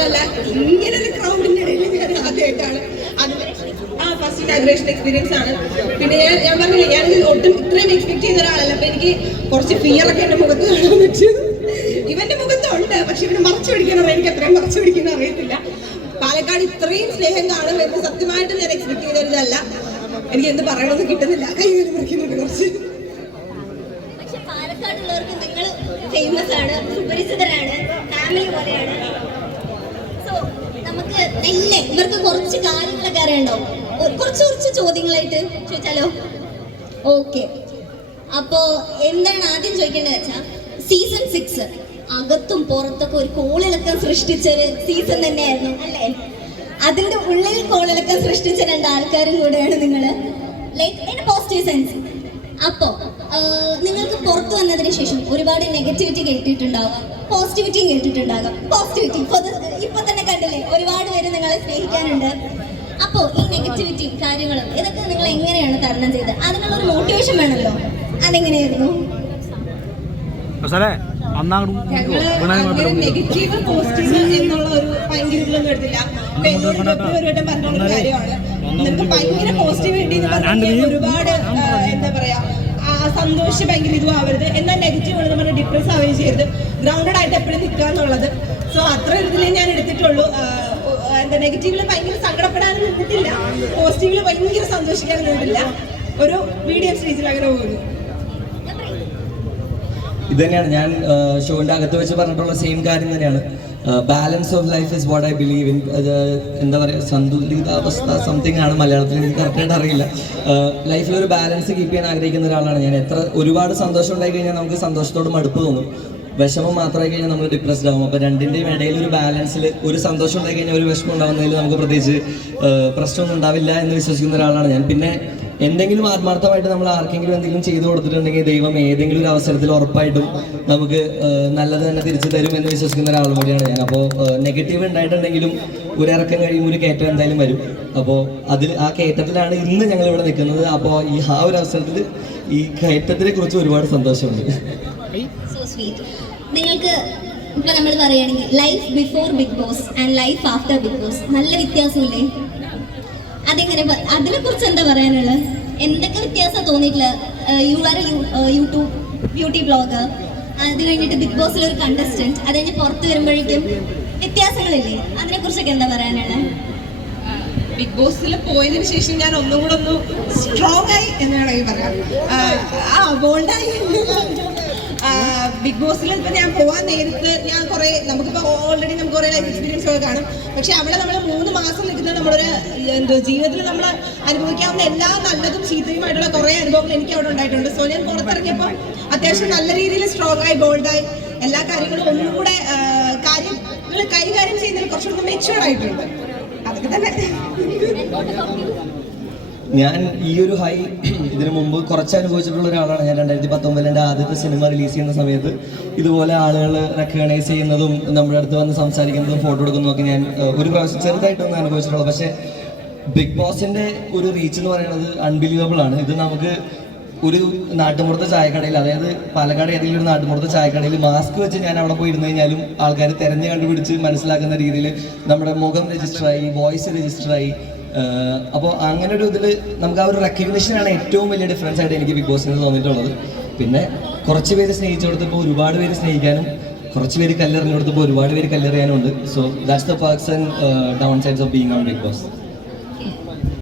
മാത്രമല്ല ഇങ്ങനെ ഒരു ക്രൗഡിന്റെ ഇടയിൽ ഞാൻ ആദ്യമായിട്ടാണ് അത് ആ ഫസ്റ്റ് ഇനാഗ്രേഷൻ എക്സ്പീരിയൻസ് ആണ്. പിന്നെ ഞാൻ ഞാൻ പറഞ്ഞില്ല ഞാൻ ഒട്ടും ഇത്രയും എക്സ്പെക്ട് ചെയ്ത ഒരാളല്ല. അപ്പൊ എനിക്ക് കുറച്ച് ഫിയർ ഒക്കെ എന്റെ മുഖത്ത് കാണാൻ പറ്റും. ഇവന്റെ മുഖത്തുണ്ട് പക്ഷെ ഇവന് മറച്ചു പിടിക്കണം എനിക്ക് അത്രയും മറച്ചു പിടിക്കുന്ന അറിയത്തില്ല. പാലക്കാട് ഇത്രയും സ്നേഹം കാണും എന്ന് സത്യമായിട്ട് ഞാൻ എക്സ്പെക്ട് ചെയ്തതല്ല എനിക്ക് എന്ത് പറയണമെന്ന് കിട്ടുന്നില്ല. കൈ മുറിക്കുന്നുണ്ട് കുറച്ച്. ഫേമസ് ആണ് സുപരിചിതരാണ് ഫാമിലി പോലെയാണ്. മെല്ലെ ഇവർക്ക് കുറച്ച് കാര്യങ്ങളൊക്കെ അറിയണ്ടാവും. കുറച്ച് കുറച്ച് ചോദ്യങ്ങളായിട്ട് ചോദിച്ചാലോ? ഓക്കെ. അപ്പോ എന്താണ് ആദ്യം ചോദിക്കേണ്ടത് വെച്ചാ സീസൺ സിക്സ് അകത്തും പുറത്തൊക്കെ ഒരു കോളിളക്കം സൃഷ്ടിച്ച ഒരു സീസൺ തന്നെയായിരുന്നു അല്ലേ? അതിന്റെ ഉള്ളിൽ കോളിളക്കം സൃഷ്ടിച്ച രണ്ട് ആൾക്കാരും കൂടെയാണ് നിങ്ങൾ ലൈക്ക് ഇൻ പോസിറ്റീവ് സെൻസ് അപ്പോ നിങ്ങൾക്ക് പുറത്തു വന്നതിന് ശേഷം ഒരുപാട് നെഗറ്റിവിറ്റി കേട്ടിട്ടുണ്ടാവാം. പോസിറ്റിവിറ്റിയും കേട്ടിട്ടുണ്ടാകാം. പോസിറ്റിവിറ്റി കണ്ടില്ലേ ഒരുപാട് പേര് നിങ്ങളെ സ്നേഹിക്കാനുണ്ട്. അപ്പോ ഈ നെഗറ്റിവിറ്റി കാര്യങ്ങളും ഇതൊക്കെ നിങ്ങൾ എങ്ങനെയാണ് തരണം ചെയ്തത്? അതിനുള്ള ഒരു മോട്ടിവേഷൻ വേണമല്ലോ. അതെങ്ങനെയായിരുന്നു? നെഗറ്റീവ് പോസിറ്റീവ് എന്നുള്ള ഒരു ഭയങ്കര ഇതിലൊന്നും എടുത്തില്ല കാര്യമാണ്. നിനക്ക് ഭയങ്കര പോസിറ്റീവ് വേണ്ടി ഒരുപാട് എന്താ പറയാ സന്തോഷം ഭയങ്കര ഇതും ആവരുത്. എന്നാൽ നെഗറ്റീവ് ഉള്ളത് നമ്മൾ ഡിപ്രസ് ആവുകയും ചെയ്യരുത്. ഗ്രൗണ്ടഡ് ആയിട്ട് എപ്പോഴും നിൽക്കുക എന്നുള്ളത്. സോ അത്ര ഇതിലേ ഞാൻ എടുത്തിട്ടുള്ളൂ. എന്താ നെഗറ്റീവിൽ ഭയങ്കര സങ്കടപ്പെടാനും നിന്നിട്ടില്ല. പോസിറ്റീവിൽ ഭയങ്കര സന്തോഷിക്കാനും നിന്നിട്ടില്ല. ഒരു മീഡിയം സ്റ്റേജിൽ അങ്ങനെ പോകുന്നു. ഇത് തന്നെയാണ് ഞാൻ ഷോന്റെ അകത്ത് വെച്ച് പറഞ്ഞിട്ടുള്ള സെയിം കാര്യം തന്നെയാണ്. Balance of life is what I believe in എന്താ പറയുക സന്തുലിതാവസ്ഥ സംതിങ് ആണ് മലയാളത്തിൽ എനിക്ക് കറക്റ്റായിട്ട് അറിയില്ല. ലൈഫിൽ ഒരു ബാലൻസ് കീപ്പ് ചെയ്യാൻ ആഗ്രഹിക്കുന്ന ഒരാളാണ് ഞാൻ. എത്ര ഒരുപാട് സന്തോഷം ഉണ്ടായി കഴിഞ്ഞാൽ നമുക്ക് സന്തോഷത്തോട് മടുപ്പ് തോന്നും. വിഷമം മാത്രമായി കഴിഞ്ഞാൽ നമ്മൾ ഡിപ്രസ്ഡ് ആവും. അപ്പോൾ രണ്ടിന്റെയും ഇടയിൽ ഒരു ബാലൻസിൽ ഒരു സന്തോഷം ഉണ്ടായി കഴിഞ്ഞാൽ ഒരു വിഷമം ഉണ്ടാവുന്നതിൽ നമുക്ക് പ്രത്യേകിച്ച് പ്രശ്നമൊന്നും ഉണ്ടാവില്ല എന്ന് വിശ്വസിക്കുന്ന ഒരാളാണ് ഞാൻ. പിന്നെ എന്തെങ്കിലും ആത്മാർത്ഥമായിട്ട് നമ്മൾ ആർക്കെങ്കിലും എന്തെങ്കിലും ചെയ്തു കൊടുത്തിട്ടുണ്ടെങ്കിൽ ദൈവം ഏതെങ്കിലും ഒരു അവസരത്തിൽ ഉറപ്പായിട്ടും നമുക്ക് നല്ലത് തന്നെ തിരിച്ചു തരും എന്ന് വിശ്വസിക്കുന്ന ഒരാൾ കൂടിയാണ് ഞാൻ. അപ്പോൾ നെഗറ്റീവ് ഉണ്ടായിട്ടുണ്ടെങ്കിലും ഒരു ഇറക്കം കഴിയുമ്പോൾ ഒരു കയറ്റം എന്തായാലും വരും. അപ്പോൾ അതിൽ ആ കയറ്റത്തിലാണ് ഇന്ന് ഞങ്ങൾ ഇവിടെ നിൽക്കുന്നത്. അപ്പോൾ ഈ ആ ഒരു അവസരത്തിൽ ഈ കയറ്റത്തിനെ കുറിച്ച് ഒരുപാട് സന്തോഷമുണ്ട്. നിങ്ങൾക്ക് ഇപ്പൊ നമ്മൾ പറയുകയാണെങ്കിൽ life before Bigg Boss and life after Bigg Boss നല്ല വ്യത്യാസമില്ലേ? അതെങ്ങനെ അതിനെ കുറിച്ച് എന്താ പറയാനുള്ളത് എന്തൊക്കെ വ്യത്യാസം തോന്നിയിട്ടില്ല? You are YouTube beauty blogger അത് കഴിഞ്ഞിട്ട് ബിഗ് ബോസിൽ ഒരു കണ്ടസ്റ്റന്റ് അത് കഴിഞ്ഞ് പുറത്ത് വരുമ്പോഴേക്കും വ്യത്യാസങ്ങളില്ലേ? അതിനെ കുറിച്ചൊക്കെ എന്താ പറയാനുള്ളത് ബിഗ് ബോസിൽ പോയതിനു ശേഷം ഞാൻ ഒന്നും കൂടെ ഒന്ന് സ്ട്രോങ് ആയി എന്ന് വേണമെങ്കിൽ പറയാം ആ ബോൾഡായി ബിഗ് ബോസിൽ ഇപ്പൊ ഞാൻ പോവാൻ നേരത്ത് ഞാൻ കുറെ നമുക്കിപ്പോ ഓൾറെഡി നമുക്ക് കുറെ ലൈഫ് എക്സ്പീരിയൻസ് ഒക്കെ കാണും. പക്ഷെ അവിടെ നമ്മൾ മൂന്ന് മാസം നിൽക്കുന്നത് നമ്മളൊരു എന്തോ ജീവിതത്തിൽ നമ്മൾ അനുഭവിക്കാവുന്ന എല്ലാ നല്ലതും ചീത്തയുമായിട്ടുള്ള കുറെ അനുഭവങ്ങൾ എനിക്ക് അവിടെ ഉണ്ടായിട്ടുണ്ട്. സോ ഞാൻ പുറത്തിറങ്ങിയപ്പോൾ അത്യാവശ്യം നല്ല രീതിയിൽ സ്ട്രോങ് ആയി ബോൾഡായി എല്ലാ കാര്യങ്ങളും ഒന്നും കൂടെ ആ, കാര്യങ്ങൾ കൈകാര്യം ചെയ്യുന്നതിൽ കുറച്ചുകൂടെ മെച്ചുവർ ആയിട്ടുണ്ട്. അതൊക്കെ തന്നെ. ഞാൻ ഈ ഒരു ഹൈ ഇതിനു മുമ്പ് കുറച്ച് അനുഭവിച്ചിട്ടുള്ള ഒരാളാണ്. ഞാൻ രണ്ടായിരത്തി പത്തൊമ്പതിൽ എന്റെ ആദ്യത്തെ സിനിമ റിലീസ് ചെയ്യുന്ന സമയത്ത് ഇതുപോലെ ആളുകൾ റെക്കഗ്നൈസ് ചെയ്യുന്നതും നമ്മുടെ അടുത്ത് വന്ന് സംസാരിക്കുന്നതും ഫോട്ടോ എടുക്കുന്നതും ഞാൻ ഒരു പ്രാവശ്യം ചെറുതായിട്ടൊന്നും അനുഭവിച്ചിട്ടുള്ളൂ. പക്ഷേ ബിഗ് ബോസിന്റെ ഒരു റീച്ച് എന്ന് പറയുന്നത് അൺബിലീവബിൾ ആണ്. ഇത് നമുക്ക് ഒരു നാട്ടുമ്പുറത്തെ ചായക്കടയിൽ അതായത് പാലക്കാട് ഏതെങ്കിലും ഒരു നാട്ടുമ്പുറത്തെ ചായക്കടയിൽ മാസ്ക് വെച്ച് ഞാൻ അവിടെ പോയി ഇരുന്ന് കഴിഞ്ഞാലും ആൾക്കാർ തിരഞ്ഞു കണ്ടുപിടിച്ച് മനസ്സിലാക്കുന്ന രീതിയിൽ നമ്മുടെ മുഖം രജിസ്റ്ററായി വോയിസ് രജിസ്റ്ററായി അപ്പോൾ അങ്ങനെ ഒരു ഇതിൽ നമുക്ക് ആ ഒരു റെക്കഗ്നിഷനാണ് ഏറ്റവും വലിയ ഡിഫറൻസ് ആയിട്ട് എനിക്ക് ബിഗ് ബോസിന് തോന്നിയിട്ടുള്ളത്. പിന്നെ കുറച്ച് പേര് സ്നേഹിച്ചു കൊടുത്തപ്പോൾ ഒരുപാട് പേര് സ്നേഹിക്കാനും കുറച്ച് പേര് കല്ലെറിഞ്ഞു കൊടുത്തപ്പോൾ ഒരുപാട് പേര് കല്ലെറിയാനും ഉണ്ട് so that's the person downsides of being on Bigg Boss